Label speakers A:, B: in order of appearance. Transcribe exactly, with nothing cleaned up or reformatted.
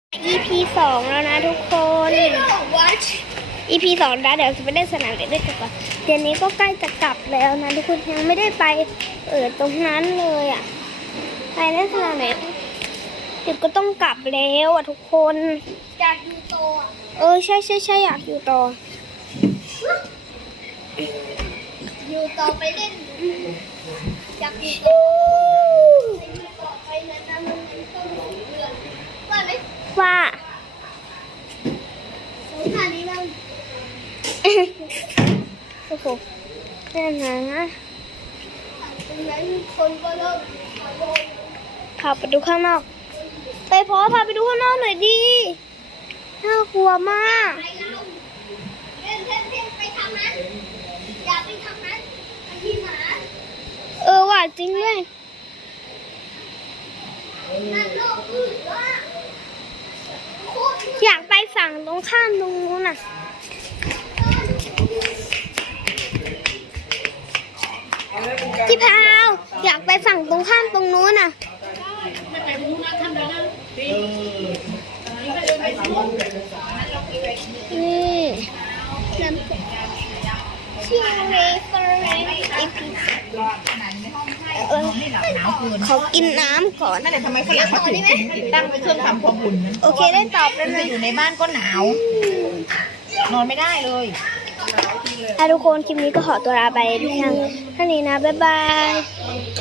A: อี พี สองแล้วนะทุกคน อี พี สองนะเดี๋ยวจะไปเล่นสนามเด็กเล่นกันก่อนเดี๋ยวนี้ก็ใกล้จะกลับแล้วนะทุกคนยังไม่ได้ไปเออตรงนั้นเลยอ่ะไปเล่นสนามเด็กเดี๋ยวก็ต้องกลับแล้วอ่ะทุกคนอยากอยู่ต่อเออใช่ใช่ใช่อยากอยู่ต่ออยู่ต่อไปเล่นอยากอยู่ต่อต่อไปนะนะมันต้องเดือนว่าไหมว่าสถานีบ้างโอ้โหแน่นอนนะคนก็เริ่มพาไปดูข้างนอกไปพอพาไปดูข้างนอกหน่อยดิน่ากลัวมากเออว่าจริงด้วยอยากไปฝั่งตรงข้ามตรงนู้นน่ะพี่พาวอยากไปฝั่งตรงข้ามตรงนู้นน่ะนี่ชื่อเรฟเฟอร์เรนซ์อีพีขอกินน้ำก่อน
B: นั่นแหละทำไมฝรั่งเขาถึงติดตั้งเครื่องทำความอุ่นนั้น
A: โอเคได้ตอบแล้ว
B: จะ
A: นะ
B: อยู่ในบ้านก็หนาว นอนไม่ได้เลย
A: ทุกคนคลิปนี้ก็ขอตัวลาไปเพียงเท่านี้นะบ๊ายบาย